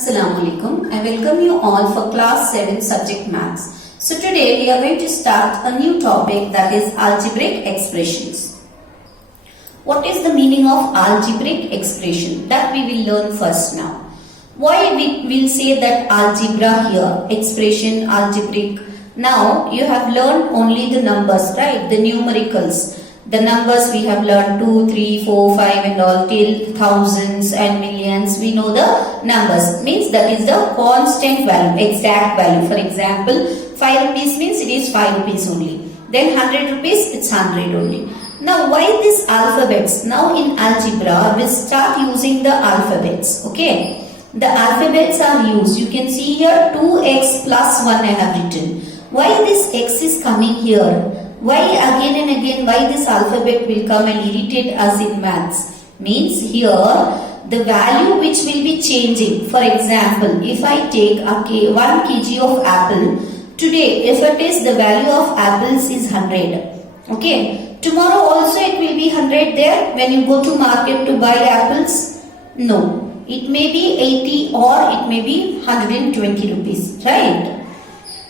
Assalamualaikum. I welcome you all for class 7 subject maths. So today we are going to start a new topic, that is algebraic expressions. What is the meaning of algebraic expression? That we will learn first now. Why we will say that algebra here, expression algebraic. Now you have learned only the numbers, right? The numericals. The numbers we have learned 2, 3, 4, 5 and all till thousands and millions. We know the numbers. Means that is the constant value, exact value. For example, 5 rupees means it is 5 rupees only. Then 100 rupees, it's 100 only. Now why these alphabets? Now in algebra, we start using the alphabets. Okay. The alphabets are used. You can see here 2x plus 1 I have written. Why this x is coming here? Why again and again, why this alphabet will come and irritate us in maths? Means here, the value which will be changing. For example, if I take 1 kg of apple, today if it is the value of apples is 100. Okay. Tomorrow also it will be 100 there when you go to market to buy apples. No. It may be 80 or it may be 120 rupees. Right.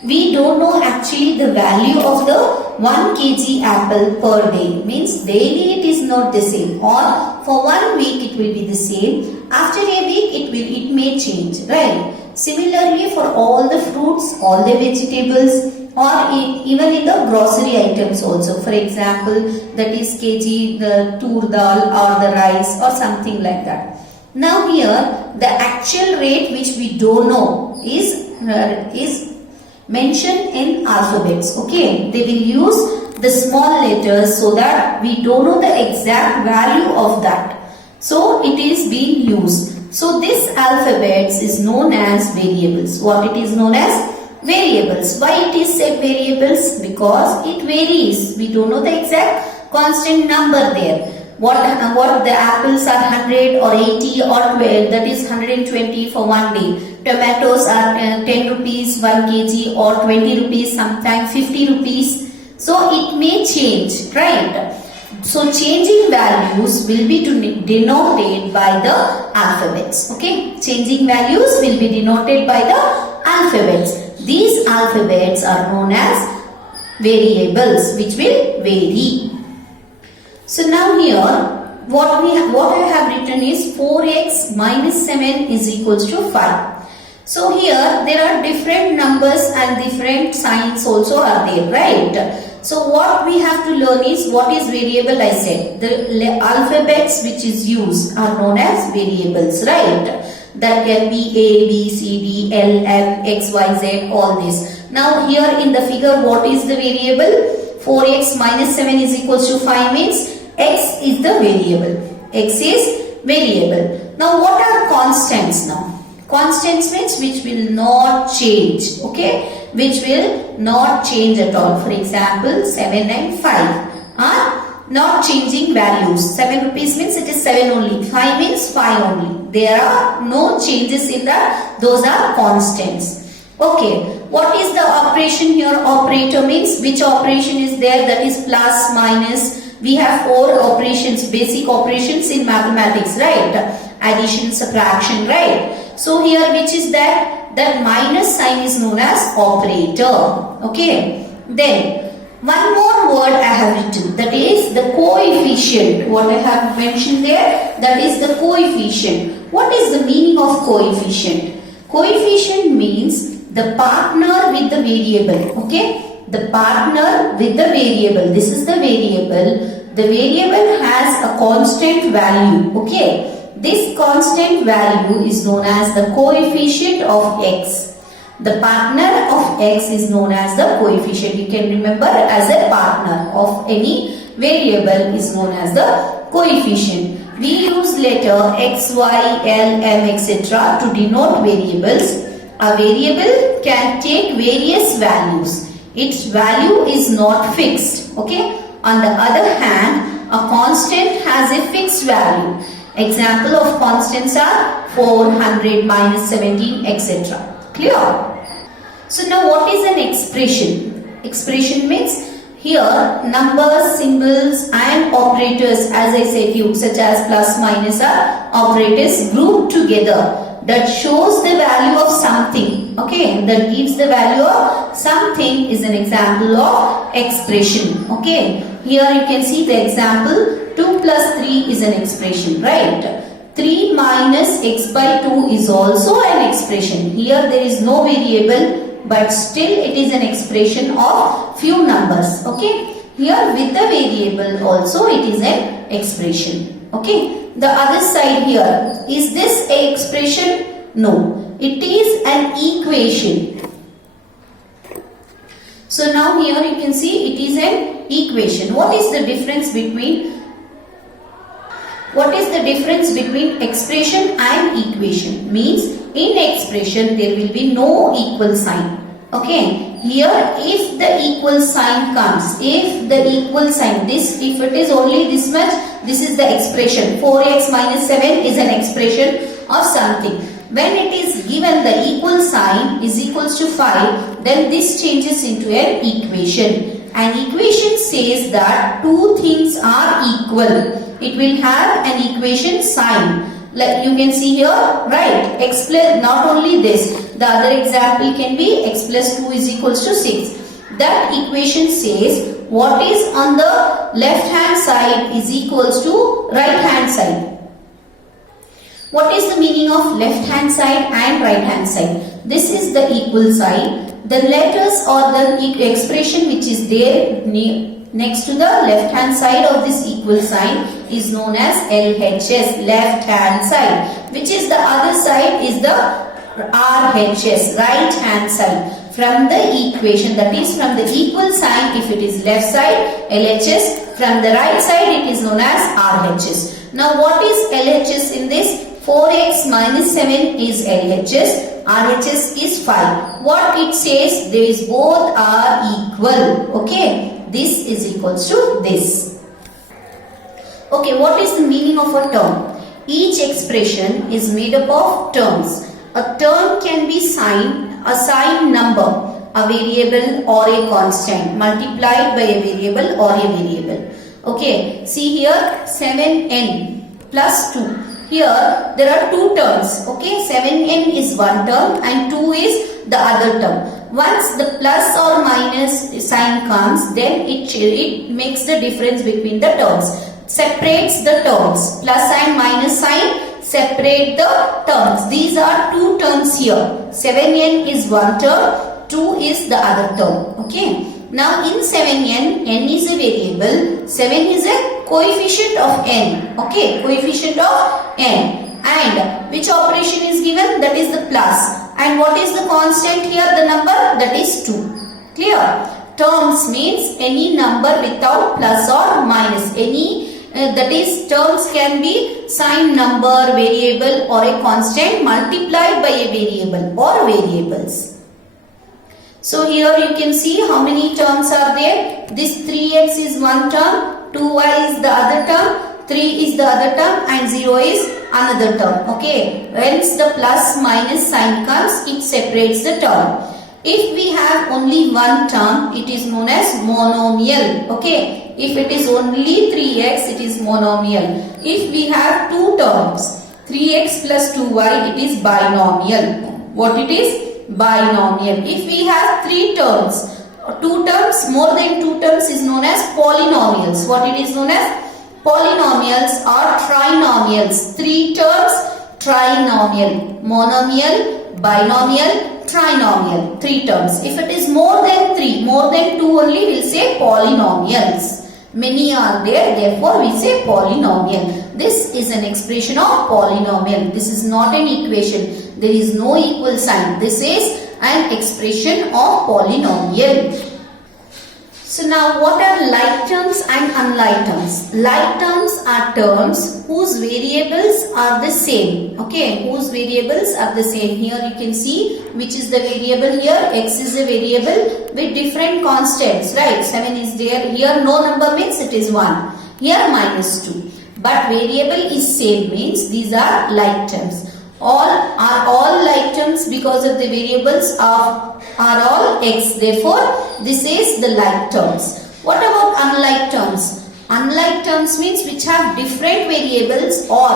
We don't know actually the value of the 1 kg apple per day. Means daily it is not the same, or for 1 week it will be the same. After a week it may change, right? Similarly for all the fruits, all the vegetables, or even in the grocery items also. For example, that is kg the tur dal or the rice or something like that. Now here the actual rate which we don't know is mentioned in alphabets. Okay, they will use the small letters so that we don't know the exact value of that. So it is being used. So this alphabets is known as variables. What it is known as? Variables. Why it is said variables? Because it varies. We don't know the exact constant number there. What the apples are 100 or 80 or 12, that is 120 for 1 day. Tomatoes are 10 rupees 1 kg or 20 rupees, sometimes 50 rupees. So it may change, right? So changing values will be denoted by the alphabets. Okay, changing values will be denoted by the alphabets. These alphabets are known as variables which will vary. So now here what I have written is 4x minus 7 is equals to 5. So here there are different numbers and different signs also are there, right? So what we have to learn is what is variable. I said the alphabets which is used are known as variables, right? That can be A, B, C, D, L, M, X, Y, Z, all this. Now here in the figure, what is the variable? 4x minus 7 is equals to 5 means x is the variable. X is variable. Now what are constants now? Constants means which will not change. Okay, which will not change at all. For example, 7 and 5 are not changing values. 7 rupees means it is 7 only. 5 means 5 only. There are no changes in that. Those are constants. Okay, what is the operation here? Operator means which operation is there, that is plus, minus. We have 4 operations, basic operations in mathematics, right? Addition, subtraction, right? So here which is that? That minus sign is known as operator. Okay. Then one more word I have written, that is the coefficient. What I have mentioned there, that is the coefficient. What is the meaning of coefficient? Coefficient means the partner with the variable. Okay. The partner with the variable. This is the variable. The variable has a constant value. Okay. This constant value is known as the coefficient of x. The partner of x is known as the coefficient. You can remember as a partner of any variable is known as the coefficient. We use letter x, y, l, m, etc. to denote variables. A variable can take various values. Its value is not fixed. Okay. On the other hand, a constant has a fixed value. Example of constants are 400, minus 17, etc. Clear? So now what is an expression? Expression means here numbers, symbols and operators, as I said you, such as plus, minus are operators grouped together that shows the value of something, okay, that gives the value of something is an example of expression, okay. Here you can see the example 2 plus 3 is an expression, right? 3 minus x by 2 is also an expression. Here there is no variable, but still it is an expression of few numbers, okay. Here with the variable also it is an expression, okay. The other side here, is this a expression? No, it is an equation. So now here you can see it is an equation. What is the difference between expression and equation? Means in expression there will be no equal sign. Okay, here if the equal sign comes, if it is only this much, this is the expression. 4x minus 7 is an expression of something. When it is given the equal sign is equals to 5, then this changes into an equation. An equation says that two things are equal. It will have an equation sign. Like you can see here, right? X plus, not only this, the other example can be x plus 2 is equals to 6. That equation says what is on the left hand side is equals to right hand side. What is the meaning of left hand side and right hand side? This is the equal sign. The letters or the expression which is there next to the left hand side of this equal sign is known as LHS, left hand side, which is the other side is the RHS, right hand side. From the equation, that is from the equal sign, if it is left side, LHS, from the right side it is known as RHS. Now what is LHS in this? 4x minus 7 is LHS, RHS is 5. What it says, these both are equal, okay. This is equals to this. Okay, what is the meaning of a term? Each expression is made up of terms. A term can be a sign number, a variable or a constant multiplied by a variable or a variable. Okay, see here 7n plus 2. Here there are two terms. Okay, 7n is one term and 2 is the other term. Once the plus or minus sign comes, then it makes the difference between the terms. Separates the terms. Plus and minus sign separate the terms. These are two terms here. 7n is one term, 2 is the other term. Okay. Now in 7n, n is a variable, 7 is a coefficient of n. Okay, coefficient of n. And which operation is given? That is the plus. And what is the constant here? The number, that is 2. Clear? Terms means any number without plus or minus. That is terms can be sign number, variable or a constant multiplied by a variable or variables. So here you can see how many terms are there. This 3x is one term, 2y is the other term, 3 is the other term and 0 is another term. Okay. Once the plus minus sign comes, it separates the term. If we have only one term, it is known as monomial. Okay. If it is only 3x, it is monomial. If we have two terms, 3x plus 2y, it is binomial. What it is? Binomial. If we have three terms, two terms, more than two terms is known as polynomials. What it is known as? Polynomials or trinomials. Three terms, trinomial. Monomial, binomial, trinomial. Three terms. If it is more than three, more than two only, we will say polynomials. Many are there, therefore we say polynomial. This is an expression of polynomial. This is not an equation. There is no equal sign. This is an expression of polynomial. So now what are like terms and unlike terms? Like terms are terms whose variables are the same. Okay, whose variables are the same. Here you can see which is the variable here. X is a variable with different constants, right? 7 is there. Here no number means it is 1. Here minus 2. But variable is same means these are like terms. All like terms because of the variables are all x. Therefore, this is the like terms. What about unlike terms? Unlike terms means which have different variables, or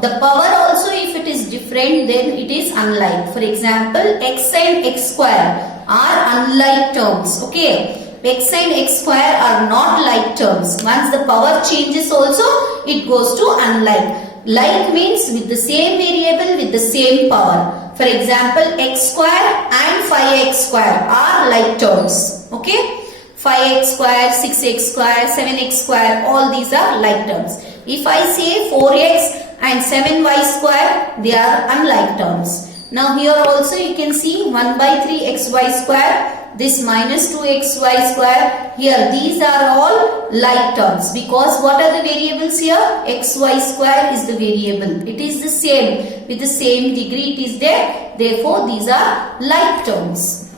the power also if it is different, then it is unlike. For example, x and x square are unlike terms. Okay, x and x square are not like terms. Once the power changes also, it goes to unlike. Like means with the same variable with the same power. For example, x square and 5x square are like terms. Okay, 5x square, 6x square, 7x square, all these are like terms. If I say 4x and 7y square, they are unlike terms. Now here also you can see 1 by 3 xy square, this minus 2xy square, here these are all like terms, because what are the variables here? Xy square is the variable. It is the same, with the same degree it is there, therefore these are like terms.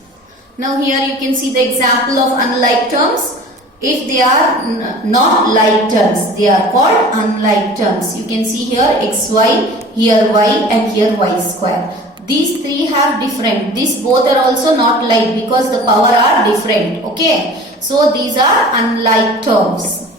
Now here you can see the example of unlike terms. If they are not like terms, they are called unlike terms. You can see here xy, here y and here y square. These three have different. These both are also not like because the power are different. Okay. So these are unlike terms.